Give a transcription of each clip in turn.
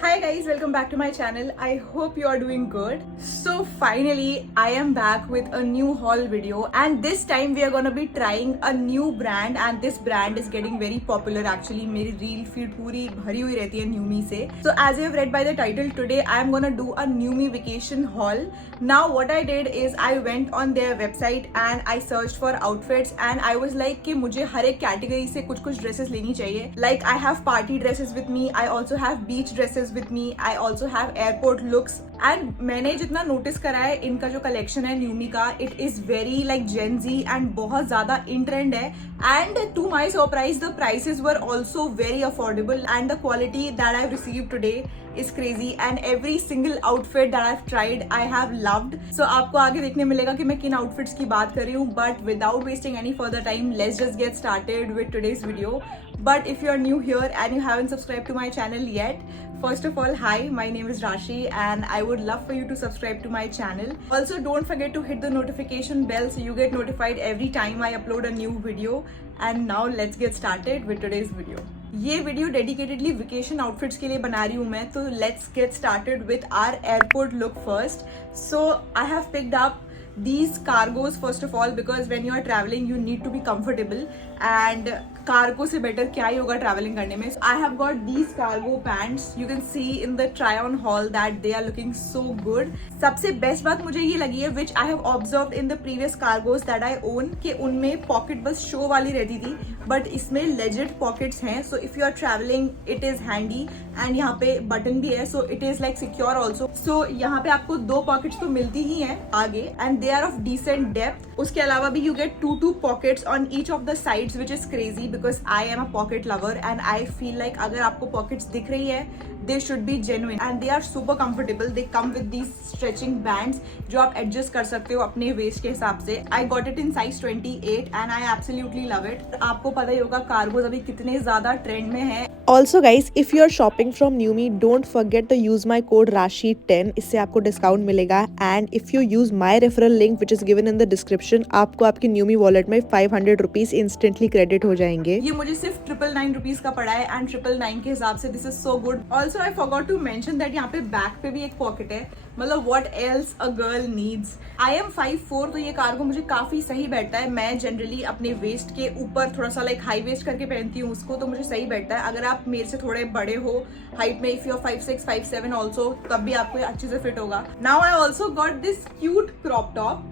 Hi guys, welcome back to my channel. I hope you are doing good. So finally I am back with a new haul video and this time we are gonna be trying a new brand and this brand is getting very popular actually. मेरी reel feed पूरी भरी हुई रहती है Numi से. So as you have read by the title, today I am gonna do a Numi vacation haul. Now what I did is I went on their website and I searched for outfits and I was like कि मुझे हर एक category से कुछ dresses लेनी चाहिए. Like I have party dresses with me, I also have beach dresses with me, I also have airport looks. And मैंने जितना notice करा है इनका जो कलेक्शन है न्यूमी का, it is very like Gen Z and बहुत ज्यादा इन ट्रेंड है. And to my surprise the prices were also very affordable and the quality that I receive today is crazy and every single outfit that I've tried I have loved. So आपको आगे देखने मिलेगा कि मैं किन outfits की बात कर रही हूँ. But without wasting any further time, let's just get started with today's video. But if you are new here and you haven't subscribed to my channel yet, first of all, hi, my name is Rashi and I would love for you to subscribe to my channel. Also, don't forget to hit the notification bell so you get notified every time I upload a new video. And now let's get started with today's video. ये video dedicatedly vacation outfits के लिए बना रही हूँ मैं, तो let's get started with our airport look first. So I have picked up these cargos first of all because when you are traveling you need to be comfortable and cargo से better क्या ही होगा traveling करने में. So I have got these cargo pants. You can see in the try on haul that they are looking so good. सबसे best बात मुझे ये लगी है which I have observed in the previous cargos that I own कि उनमें pocket बस show वाली रहती थी but इसमें legit pockets हैं. So if you are traveling it is handy and यहाँ पे button भी है so it is like secure also. So यहाँ पे आपको दो pockets तो मिलती ही हैं आगे and they are of decent depth. उसके अलावा भी you get two pockets on each of the sides which is crazy because I am a pocket lover and I feel like अगर आपको pockets दिख रही है they should be genuine and they are super comfortable. They come with these stretching bands जो आप adjust कर सकते हो अपने waist के हिसाब से. I got it in size 28 and I absolutely love it. आपको पता ही होगा कार्गोज अभी कितने ज्यादा ट्रेंड में है. Also guys, if you are shopping from Numi, don't forget to use my code RASHI10. इससे आपको डिस्काउंट मिलेगा and if you use my referral link which is given in the description, आपको आपकी Numi wallet में 500 rupees instantly credit हो जाएंगे. ये मुझे सिर्फ 999 रुपीज का पड़ा है and 999 के हिसाब से this is so good. Also I forgot to mention that यहाँ पे बैक पे भी एक पॉकेट है. मतलब what else a girl needs. I am 5'4" तो ये कार्गो मुझे काफी सही बैठता है. मैं जनरली अपने वेस्ट के ऊपर थोड़ा सा लाइक हाई वेस्ट करके पहनती हूँ उसको, तो मुझे सही बैठता है. अगर आप मेरे से थोड़े बड़े हो हाइट में, इफ यू 5'6", 5'7" ऑल्सो, तब भी आपको अच्छे से फिट होगा. Now I also got this cute crop top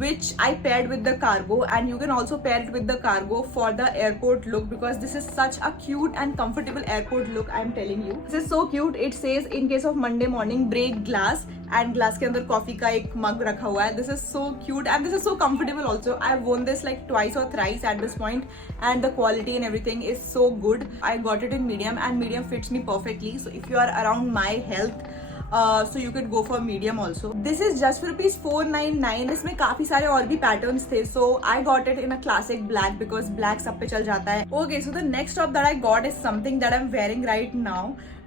which I paired with the cargo and you can also pair it with the cargo for the airport look because this is such a cute and comfortable airport look. I am telling you, this is so cute. It says in case of Monday morning break glass and glass के अंदर coffee का एक मग रखा हुआ है. This is so cute and this is so comfortable also. I've worn this like twice or thrice at this point and the quality and everything is so good. I got it in medium and medium fits me perfectly. So if you are around my health, so you could go for medium also. This is just for rupees 499. इसमें काफी सारे और भी patterns थे. So I got it in a classic black because black सब पे चल जाता है. Okay, so the next top that I got is something that I'm wearing right now.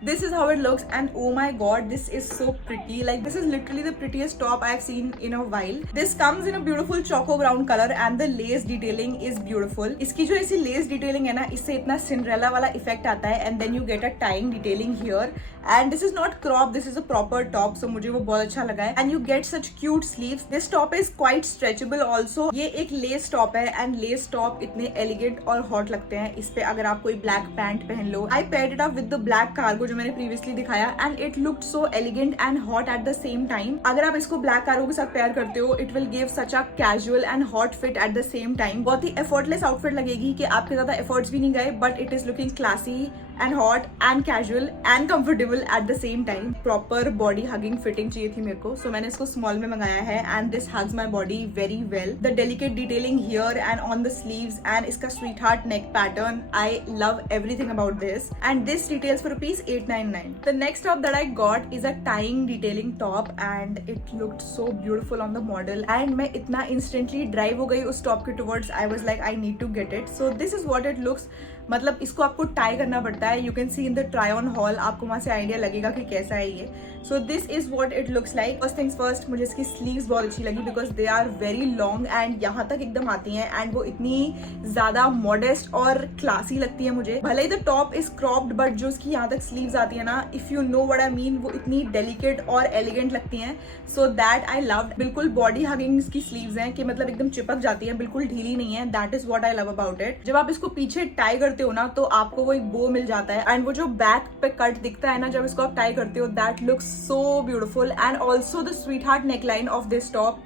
This is how it looks and oh my god, this is so pretty. Like this is literally the prettiest top I've seen in a while. This comes in a beautiful choco brown color and the lace detailing is beautiful. इसकी जो ऐसी lace detailing है ना, इससे इतना Cinderella वाला effect आता है and then you get a tying detailing here and this is not crop, this is a proper top. So मुझे वो बहुत अच्छा लगा है and you get such cute sleeves. This top is quite stretchable also. ये एक lace top है and lace top इतने elegant और hot लगते हैं. इस पे अगर आप कोई black pant पहन लो. I paired it up with the black cargo जो मैंने प्रीवियसली दिखाया and it looked so elegant and hot at the same time. अगर आप इसको ब्लैक कार्गो के साथ पेयर करते हो it will give such a casual and hot fit at the same time. बहुत ही एफर्टलेस आउटफिट लगेगी कि आपके ज्यादा एफर्ट्स भी नहीं गए but it is looking classy and hot and casual and comfortable at the same time. Proper body hugging fitting चाहिए थी मेरे को, so मैंने इसको small में मंगाया है and this hugs my body very well. The delicate detailing here and on the sleeves and इसका sweetheart neck pattern, I love everything about this and this retails for rupees 899. The next top that I got is a tying detailing top and it looked so beautiful on the model and मैं इतना instantly drive हो गई उस top के towards. I was like I need to get it. So this is what it looks मतलब इसको आपको tie करना पड़ता है. You can see in the try on hall, आपको वहां से आइडिया लगेगा कि कैसा है ये. So this is what it looks like. First things first, मुझे इसकी स्लीव्स बहुत अच्छी लगी because they are very long and यहाँ तक एकदम आती हैं एंड वो इतनी ज्यादा मॉडेस्ट और क्लासी लगती है मुझे. भले ही the top is cropped but जो उसकी यहाँ तक स्लीव्स आती है ना, if you know what I mean, वो इतनी डेलिकेट और एलिगेंट लगती हैं. So that I loved. बिल्कुल बॉडी हगिंग इसकी स्लीव्स हैं कि मतलब एकदम चिपक जाती है, बिल्कुल ढीली नहीं है. That is what I love about it. जब आप इसको पीछे टाई करते हो ना तो आपको वो एक बो मिल जाता है एंड वो जो बैक पे कट दिखता है ना जब इसको आप टाई करते हो, that looks so beautiful. And also the sweetheart neckline of this top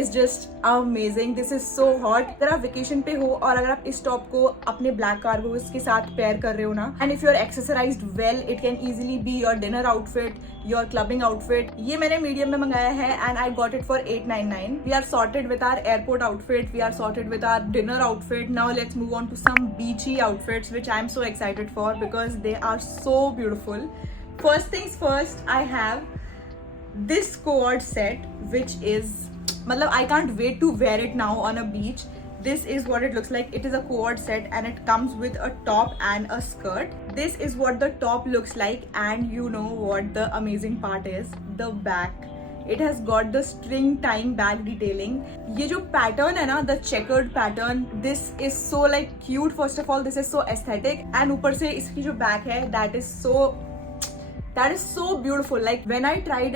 is just amazing. This is so hot. अगर आप वेकेशन पे हो और अगर आप इस टॉप को अपने ब्लैक कार्गो के साथ पेयर कर रहे हो ना, and if you're accessorized well, it can easily be your dinner outfit, your clubbing outfit. ये मैंने मीडियम में मंगाया है and I got it for $899. We are sorted with our airport outfit. We are sorted with our dinner outfit. Now let's move on to some beachy outfits which I am so excited for because they are so beautiful. First things first, I have this cord set which is, matlab I can't wait to wear it now on a beach. This is what it looks like. It is a cord set and it comes with a top and a skirt. This is what the top looks like and you know what the amazing part is? The back. It has got the string tying back detailing. ये जो pattern है ना, the checkered pattern, this is so like cute. First of all, this is so aesthetic and ऊपर से इसकी जो back है, that is so beautiful. Like when I tried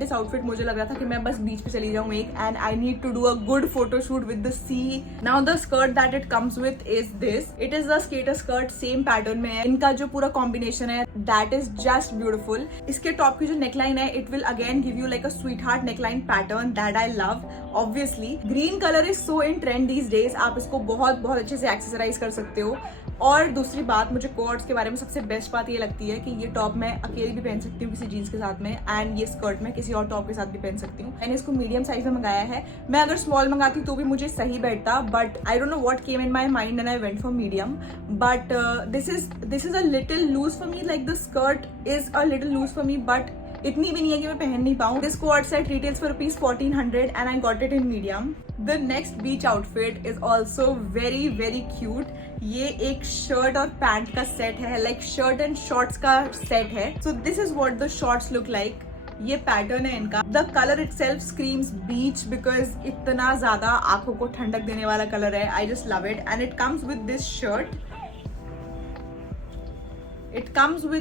this outfit, मुझे लग रहा था कि मैं बस बीच पे चली जाऊँ एक, and I need to do a good photo shoot with the sea. Now the skirt that it comes with is this. It is a skater skirt, same pattern में है. इनका जो पूरा combination है, that is just beautiful. इसके top की जो neckline है, it will again give you like a sweetheart neckline pattern that I love. Obviously, green color is so in trend these days. आप इसको बहुत अच्छे से accessorize कर सकते हो. और दूसरी बात, मुझे कॉर्ड्स के बारे में सबसे बेस्ट बात ये लगती है कि ये टॉप मैं अकेली भी पहन सकती हूँ किसी जीन्स के साथ में, एंड ये स्कर्ट मैं किसी और टॉप के साथ भी पहन सकती हूँ. मैंने इसको मीडियम साइज में मंगाया है. मैं अगर स्मॉल मंगाती तो भी मुझे सही बैठता, but I don't know what came in my mind and I went for medium. But this is a little loose for me. Like the skirt is a little loose for me, but इतनी भी नहीं है कि मैं पहन नहीं पाऊँ. This coat set retails for ₹1400 and I got it in medium. The next beach outfit is also very cute. ये एक शर्ट और पैंट का सेट है, लाइक शर्ट एंड शॉर्ट्स का सेट है. सो this is what the shorts look like. ये pattern है इनका. The colour itself screams beach because इतना ज्यादा आंखों को ठंडक देने वाला कलर है. I just love it and it comes with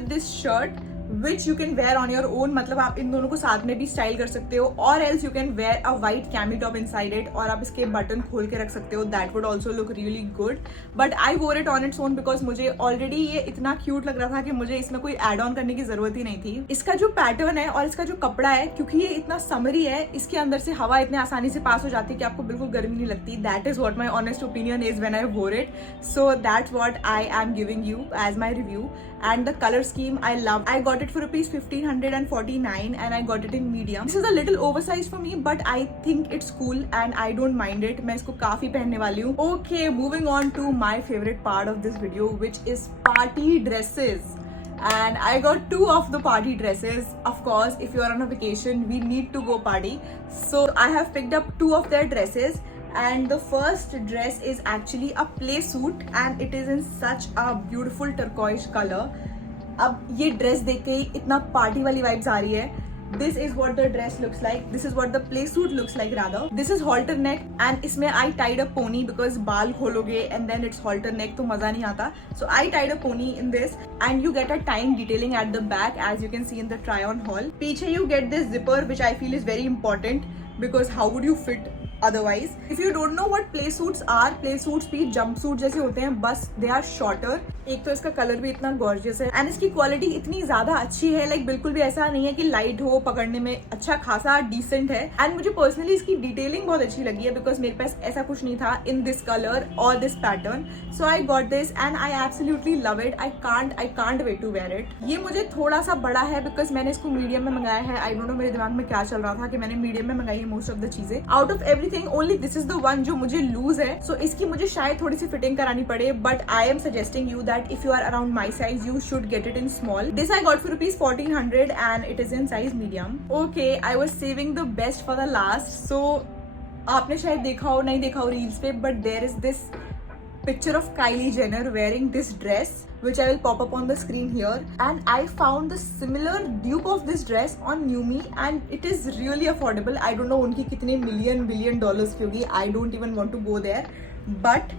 this shirt. which you can wear on your own. मतलब आप इन दोनों को साथ में भी स्टाइल कर सकते हो, और else you can wear a white cami top inside it, और आप इसके बटन खोल के रख सकते हो. That would also look really good. But I wore it on its own because मुझे already ये इतना cute लग रहा था कि मुझे इसमें कोई add on करने की जरूरत ही नहीं थी. इसका जो पैटर्न है और इसका जो कपड़ा है, क्योंकि ये इतना समरी है, इसके अंदर से हवा इतने आसानी से पास हो जाती है कि आपको बिल्कुल गर्मी नहीं लगती. That is what my honest opinion is when I wore it. So that's what I am giving you as my review. And the color scheme I love. I got it for ₹1549 and I got it in medium. This is a little oversized for me, but I think it's cool and I don't mind it. मैं इसको काफी पहनने वाली हूँ. Okay, moving on to my favorite part of this video, which is party dresses. And I got 2 of the party dresses. Of course, if you are on a vacation, we need to go party. So I have picked up 2 of their dresses. And the first dress is actually a play suit and it is in such a beautiful turquoise color. अब ये dress देख के ही इतना party वाली vibes आ रही है. This is what the dress looks like. This is what the play suit looks like rather. This is halter neck and इसमें I tied a pony because बाल खोलोगे and then it's halter neck तो मजा नहीं आता. So I tied a pony in this and you get a tying detailing at the back as you can see in the try on haul. पीछे you get this zipper which I feel is very important because how would you fit otherwise? If you don't know what play suits are, play suits भी jump suit जैसे होते हैं, बस they are shorter. एक तो इसका colour भी इतना गॉर्जियस है एंड इसकी क्वालिटी इतनी ज्यादा अच्छी है, लाइक बिल्कुल भी ऐसा नहीं है कि लाइट हो, पकड़ने में अच्छा खासा डिसेंट है. एंड मुझे पर्सनली इसकी डिटेलिंग बहुत अच्छी लगी है बिकॉज मेरे पास ऐसा कुछ नहीं था इन दिस कलर और this pattern. So I got this and I absolutely love it. I can't wait to wear it. ये मुझे थोड़ा सा बड़ा है बिकॉज मैंने इसको मीडियम में मंगाया है. आई डोंट नो मेरे दिमाग में क्या चल रहा था कि मैंने मीडियम में मंगाई है मोस्ट ऑफ द चीजें. Out of everything only this is the one जो मुझे लूज है. सो इसकी मुझे शायद थोड़ी सी फिटिंग करानी पड़े, but I am suggesting you that if you are around my size you should get it in small. This I got for ₹1400 and it is in size medium. Okay, I was saving the best for the last. So आपने शायद देखा हो नहीं देखा हो reels पे, but there is this picture of Kylie Jenner wearing this dress, which I will pop up on the screen here. And I found the similar dupe of this dress on Numi, and it is really affordable. I don't know उनकी कितने billion dollars की होगी. I don't even want to go there. But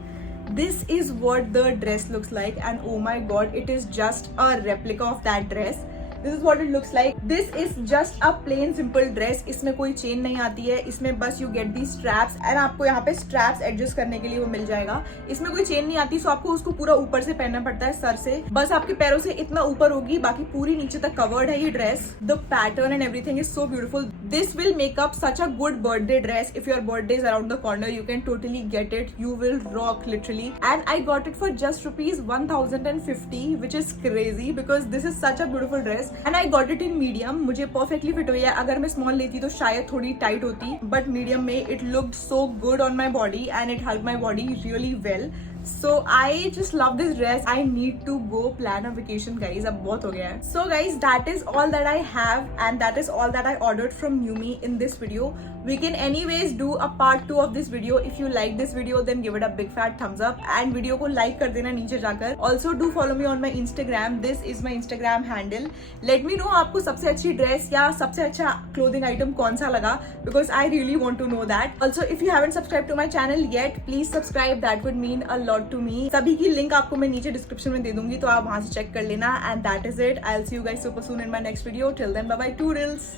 this is what the dress looks like, and oh my god, it is just a replica of that dress. This is what it looks like. This is just a plain simple dress. इसमें कोई chain नहीं आती है, इसमें बस you get these straps and आपको यहाँ पे straps adjust करने के लिए वो मिल जाएगा. इसमें कोई चेन नहीं आती, so आपको उसको पूरा ऊपर से पहनना पड़ता है, सर से. बस आपके पैरों से इतना ऊपर होगी, बाकी पूरी नीचे तक covered है ये dress. The pattern and everything is so beautiful. This will make up such a good birthday dress. If your birthday is around the corner, you can totally get it. You will rock literally. And I got it for just rupees 1050, which is crazy because this is such a beautiful dress. And I got it in medium. मुझे perfectly fit हुई है. अगर मैं small लेती तो शायद थोड़ी tight होती, but medium में it looked so good on my body and it helped my body really well. So I just love this dress. I need to go plan a vacation, guys. अब बहुत हो गया है. So guys, that is all that I have, and that is all that I ordered from Numi in this video. We can anyways do a part 2 of this video. If you like this video, then give it a big fat thumbs up and video को like कर देना नीचे जाकर. Also do follow me on my Instagram. This is my Instagram handle. Let me know आपको सबसे अच्छी dress या सबसे अच्छा क्लोथिंग आइटम कौन सा लगा, because I really want to know that. Also, if you haven't subscribed to my channel yet, please subscribe. That would mean a lot to me. सभी की लिंक आपको मैं नीचे डिस्क्रिप्शन में दे दूंगी, तो आप वहां से चेक कर लेना. And that is it. I'll see you guys super soon in my next video. Till then, bye bye, toodles.